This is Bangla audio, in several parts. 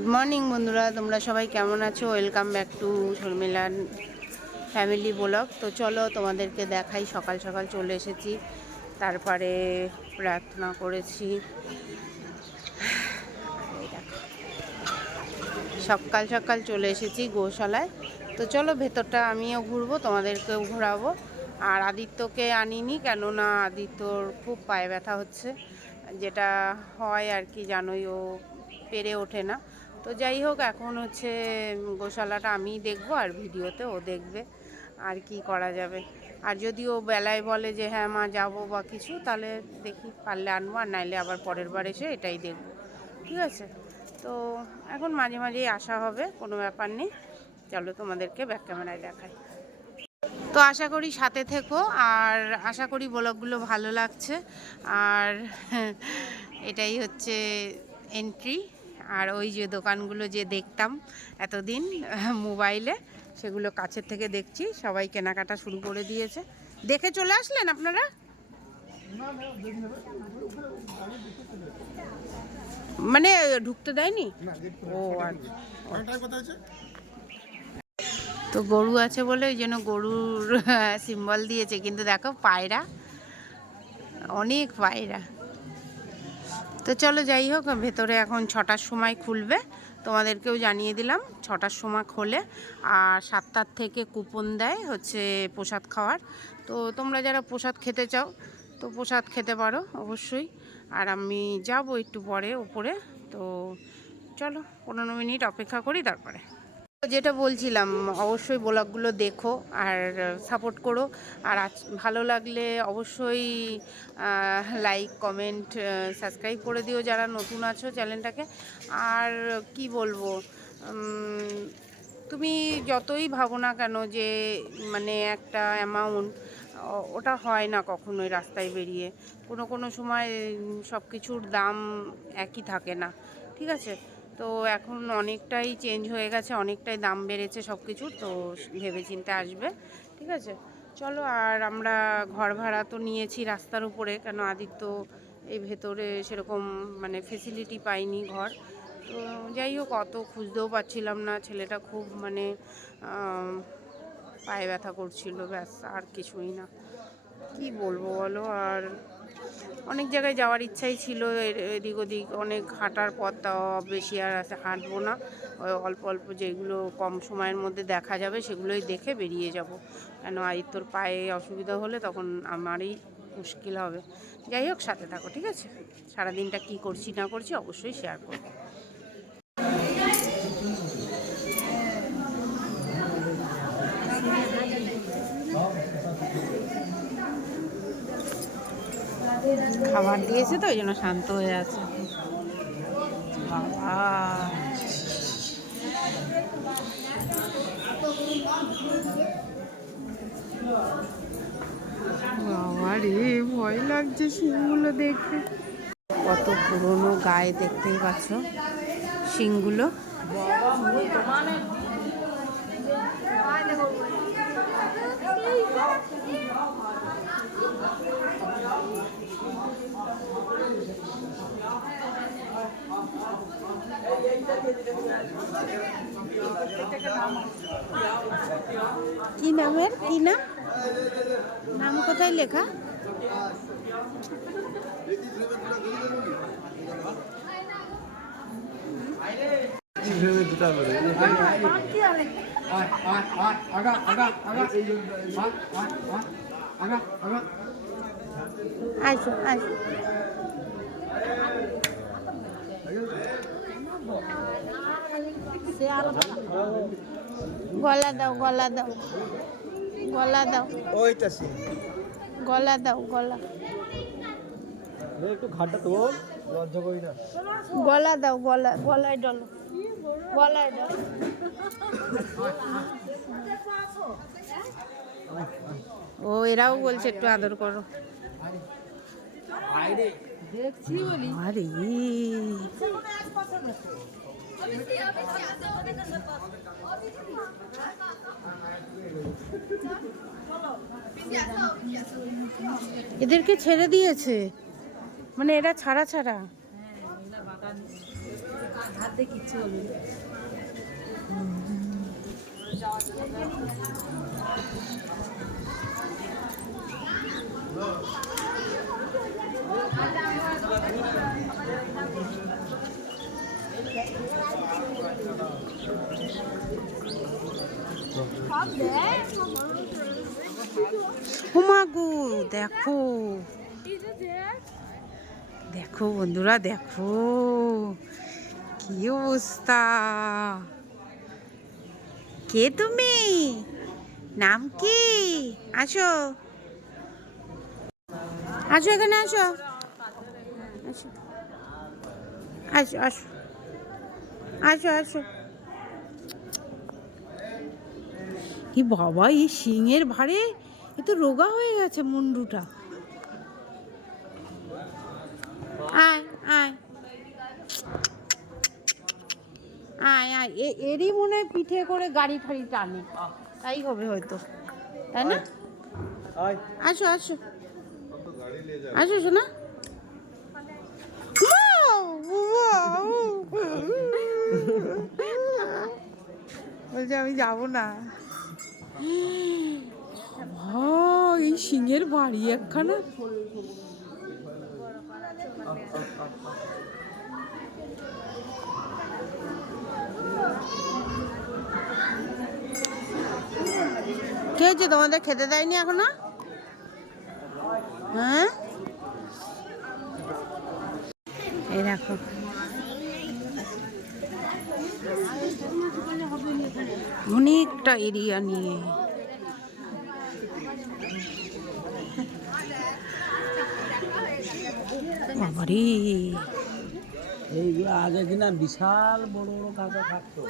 গুড মর্নিং বন্ধুরা। তোমরা সবাই কেমন আছো? ওয়েলকাম ব্যাক টু শর্মিলান ফ্যামিলি ব্লগ তো চলো তোমাদেরকে দেখাই, সকাল সকাল চলে এসেছি। তারপরে প্রার্থনা করেছি। সকাল সকাল চলে এসেছি গোশালায়। তো চলো ভেতরটা আমিও ঘুরবো, তোমাদেরকেও ঘোরাবো। আর আদিত্যকে আনিনি, কেননা আদিত্যর খুব পায়ে ব্যথা হচ্ছে। যেটা হয় আর কি, জানোই, ও পেরে ওঠে না। তো যাই হোক, এখন হচ্ছে গোশালাটা আমি দেখব আর ভিডিওতে ও দেখবে আর কি করা যাবে। আর যদি ও বেলায় বলে যে হ্যাঁ মা, যাব বা কিছু, তাহলে দেখি, পারলে আনব আর নাইলে আবার পরের বার এসে এটাই দেখব। ঠিক আছে? তো এখন মাঝে মাঝেই আসা হবে, কোনো ব্যাপার নেই। চলো তোমাদেরকে ব্যাক ক্যামেরায় দেখাই। তো আশা করি সাথে থেকো, আর আশা করি ব্লগগুলো ভালো লাগছে। আর এটাই হচ্ছে এন্ট্রি আর ওই যে দোকানগুলো যে দেখতাম এতদিন মোবাইলে, সেগুলো কাছের থেকে দেখছি, সবাই কেনাকাটা শুরু করে দিয়েছে। দেখে চলে আসলেন আপনারা? মানে ঢুকতে দেয়নি? ও আচ্ছা। তো গরু আছে বলে ওই জন্য গরুর সিম্বল দিয়েছে, কিন্তু দেখো পায়রা, অনেক পায়রা। তো চলো যাই হোক, ভেতরে এখন ছটার সময় খুলবে। তোমাদেরকেও জানিয়ে দিলাম, ছটার সময় খোলে। আর সাতটার থেকে কুপন দেয় হচ্ছে প্রসাদ খাওয়ার। তো তোমরা যারা প্রসাদ খেতে চাও, তো প্রসাদ খেতে পারো অবশ্যই। আর আমি যাব একটু পরে, ওপরে। তো চলো, পনেরো মিনিট অপেক্ষা করি, তারপরে। যেটা বলছিলাম, অবশ্যই ব্লগগুলো দেখো আর সাপোর্ট করো। আর ভালো লাগলে অবশ্যই লাইক কমেন্ট সাবস্ক্রাইব করে দিও যারা নতুন আছো চ্যানেলটাকে। আর কি বলব তুমি যতই ভাবো না কেন যে মানে একটা অ্যামাউন্ট ওটা হয় না কখনোই রাস্তায় বেরিয়ে। কোনো কোনো সময় সব কিছুর দাম একই থাকে না, ঠিক আছে? তো এখন অনেকটাই চেঞ্জ হয়ে গেছে, অনেকটাই দাম বেড়েছে সব কিছু তো ভেবে চিন্তে আসবে, ঠিক আছে? চলো, আর আমরা ঘর ভাড়া তো নিয়েছি রাস্তার উপরে, কেন আদিত্য এই ভেতরে সেরকম মানে ফেসিলিটি পাইনি ঘর। তো যাই হোক, অত খুঁজতেও পাচ্ছিলাম না, ছেলেটা খুব মানে পায়ে ব্যথা করছিল, ব্যাস, আর কিছুই না। কি বলব বলো, আর অনেক জায়গায় যাওয়ার ইচ্ছাই ছিল এদিক ওদিক অনেক হাঁটার পথ তাও বেশি আর আছে, হাঁটবো না। অল্প অল্প যেগুলো কম সময়ের মধ্যে দেখা যাবে সেগুলোই দেখে বেরিয়ে যাব। কেন আদিত্যর পায়ে অসুবিধা হলে তখন আমারই মুশকিল হবে। যাই হোক, সাথে থাকো, ঠিক আছে? সারাদিনটা কি করছি না করছি অবশ্যই শেয়ার করব। খাবার দিয়েছে তো, ওই জন্য শান্ত হয়ে আছে। বাবা। বাবা ভয় লাগছে শিংগুলো দেখে কত পুরনো গায়ে দেখতেই পাচ্ছ শিংগুলো। কি নামের কি নাম? নাম কোথায় লেখা? আসো আসো গলা দাও গলা দাও। গলা দাও। ওইটাছি। গলা দাও গলা। একটু ঘাটটা তো লজ্জা করি না। গলা দাও গলা গলায় ডলো। গলায় ডলো। ও এরাও বলছে একটু আদর করো। আরে এদেরকে ছেড়ে দিয়েছে। মানে এরা ছাড়া ছাড়া। হাতে কিচ্ছু। হুমাগু দেখো। দেখো বন্ধুরা, দেখো। কি অবস্থা? কে তুমি? নাম কি? আসো। আসো, এখানে আসো। আসো আসো আসো। আসো আসো। কি বাবা এই শিঙের ভারে এ তো রোগা হয়ে গেছে মুন্ডুটা। আয় আয়। আয় আয়। এ- এরই মনে হয় পিঠে করে গাড়ি ফাড়ি টানে। তাই হবে হয়তো। তাই না? আসো আসো। আসো শোনা। বলছে আমি যাব না। এই সিংহের বাড়ি একখানা। কে হয়েছে তোমাদের খেতে দেয়নি এখনও? হ্যাঁ এই দেখো অনেকটা এরিয়া নিয়ে বাবারে এইগুলো আগে কিনা বিশাল বড় বড় কাঁচা থাকতো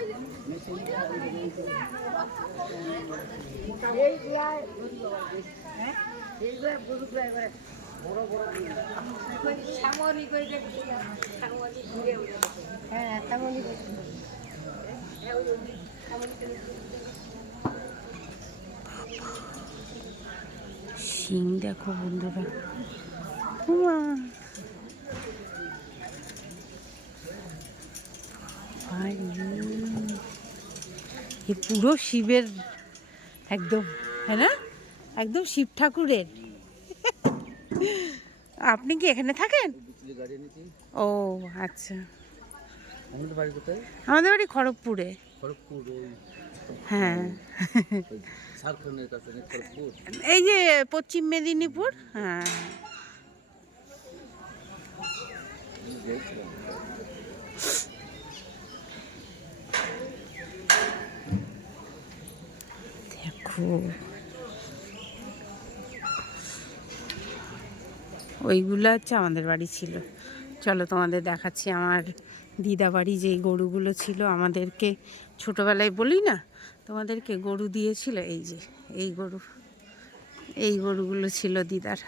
বন্ধুরা উমা। ভাই রে। এ পুরো শিবের একদম হ্যাঁ না একদম শিব ঠাকুরের আপনি কি এখানে থাকেন? ও আচ্ছা। আমাদের বাড়ি কোথায়? আমাদের বাড়ি খড়গপুরে। খড়গপুর হ্যাঁ। ঝাড়খণ্ডের কাছে খড়গপুর? এই যে পশ্চিম মেদিনীপুর হ্যাঁ। দেখো। ওইগুলো হচ্ছে আমাদের বাড়ি ছিল। চলো তোমাদের দেখাচ্ছি আমার দিদা বাড়ি যেই গরুগুলো ছিল। আমাদেরকে ছোটোবেলায় বলি না, তোমাদেরকে গরু দিয়েছিল। এই যে, এই গরু, এই গরুগুলো ছিল দিদার।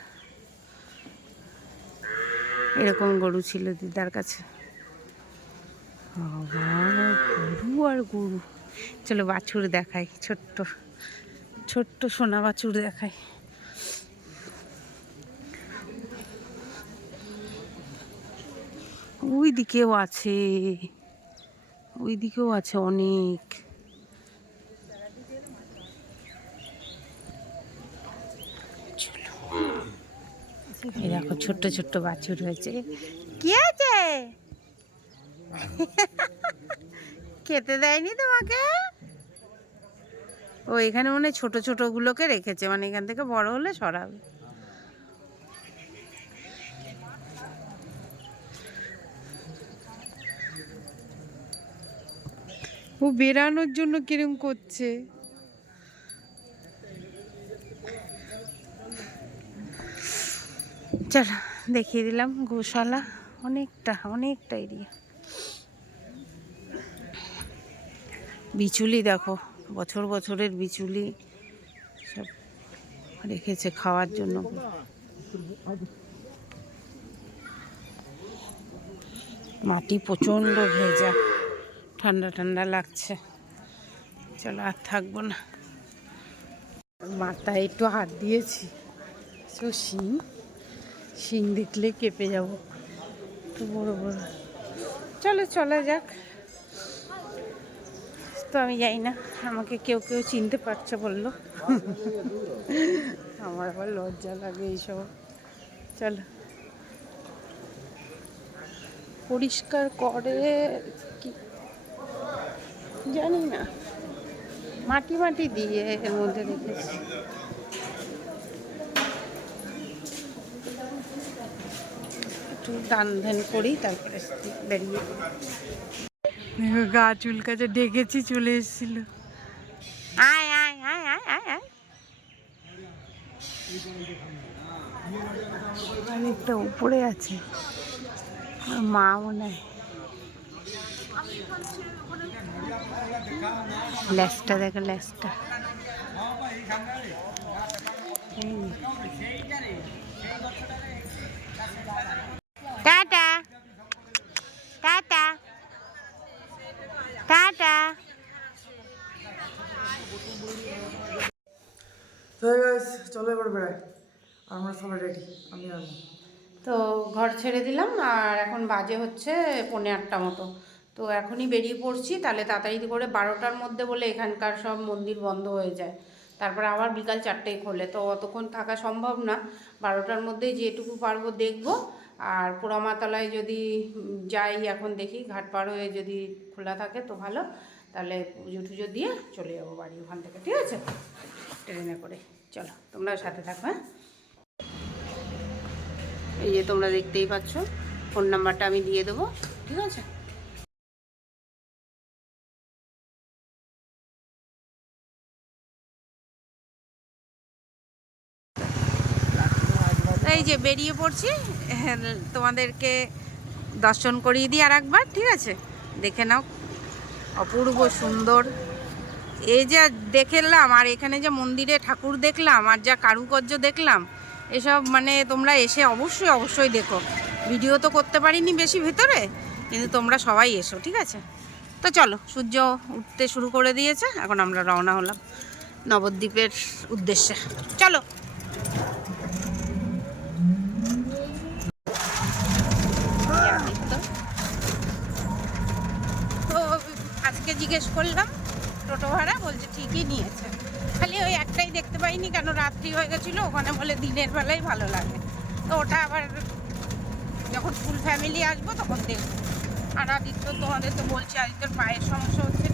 এরকম গরু ছিল দিদার কাছে। গরু আর গরু। চলো বাছুর দেখাই, ছোট্ট ছোট্ট সোনা বাছুর দেখাই। ওই দিকেও আছে। ওই দিকেও আছে অনেক। দেখো, ছোট্ট ছোট্ট বাছুর হয়েছে। কি আছে খেতে দেয়নি তোমাকে? ও এখানে মনে ছোট ছোট গুলোকে রেখেছে মানে এখান থেকে বড় হলে সরাবে। ও বেরানোর জন্য কিরম করছে? চলো, দেখিয়ে দিলাম গোশালা। অনেকটা অনেকটা এরিয়া। বিচুলি দেখো, বছর বছরের বিচুলি। সব রেখেছে খাওয়ার জন্য। মাটি প্রচণ্ড ভেজা। ঠান্ডা ঠান্ডা লাগছে। চলো আর থাকব না। মাথায় একটু হাত দিয়েছি। তো শিং শিং দেখলে কেঁপে যাব। তো বড় বড়। চলো চলো যাক। তো আমি যাই না। আমাকে কেউ কেউ চিনতে পারছে বলল। আমার আবার লজ্জা লাগে এইসব। চলো। পরিষ্কার করে জানি না। মাটি মাটি দিয়ে এর মধ্যে রেখেছি। একটু দান ধ্যান করি তারপরে বেরিয়ে গা চুলকাছে ডেকেছি চলে এসেছিল। আয় আয় আয় আয় আয় আয়। অনেকটা উপরে আছে। মা মনে হয় ল্যাসটা দেখো ল্যাসটা। টাটা। টাটা। টাটা। চলো এবার বেড়াই। আমরা সবাই রেডি আমি তো ঘর ছেড়ে দিলাম আর এখন বাজে হচ্ছে পৌনে আটটা মতো। তো এখনই বেরিয়ে পড়ছি, তাহলে তাড়াতাড়ি করে বারোটার মধ্যে বলে এখানকার সব মন্দির বন্ধ হয়ে যায়। তারপরে আবার বিকাল চারটেই খোলে, তো অতক্ষণ থাকা সম্ভব না। বারোটার মধ্যেই যেটুকু পারব দেখব, আর পোড়ামাতলায় যদি যাই এখন দেখি, ঘাট পার হয়ে যদি খোলা থাকে তো ভালো। তাহলে পুজো টুজো দিয়ে চলে যাব বাড়ি ওখান থেকে, ঠিক আছে? ট্রেনে করে, চলো তোমরা সাথে থাকো হ্যাঁ? এই যে তোমরা দেখতেই পাচ্ছ, ফোন নাম্বারটা আমি দিয়ে দেবো, ঠিক আছে? বেরিয়ে পড়ছি। হ্যাঁ, তোমাদেরকে দর্শন করিয়ে দিই আর একবার ঠিক আছে? দেখে নাও। অপূর্ব সুন্দর। এই যে দেখলাম আর এখানে যে মন্দিরে ঠাকুর দেখলাম আর যা কারুকার্য দেখলাম এসব মানে তোমরা এসে অবশ্যই অবশ্যই দেখো। ভিডিও তো করতে পারিনি বেশি ভেতরে কিন্তু তোমরা সবাই এসো ঠিক আছে? তো চলো সূর্য উঠতে শুরু করে দিয়েছে এখন আমরা রওনা হলাম নবদ্বীপের উদ্দেশ্যে। চলো তো আজকে জিজ্ঞেস করলাম, টোটো ভাড়া, বলছে ঠিকই নিয়েছে। খালি ওই একটাই দেখতে পাইনি, কেন রাত্রি হয়ে গেছিল, ওখানে বলে দিনের বেলাই ভালো লাগে। তো ওটা আবার যখন ফুল ফ্যামিলি আসব, তখন দেখব। আর আদিত্য তোমাদের তো বলছে, আদিত্যর পায়ের সমস্যা হচ্ছে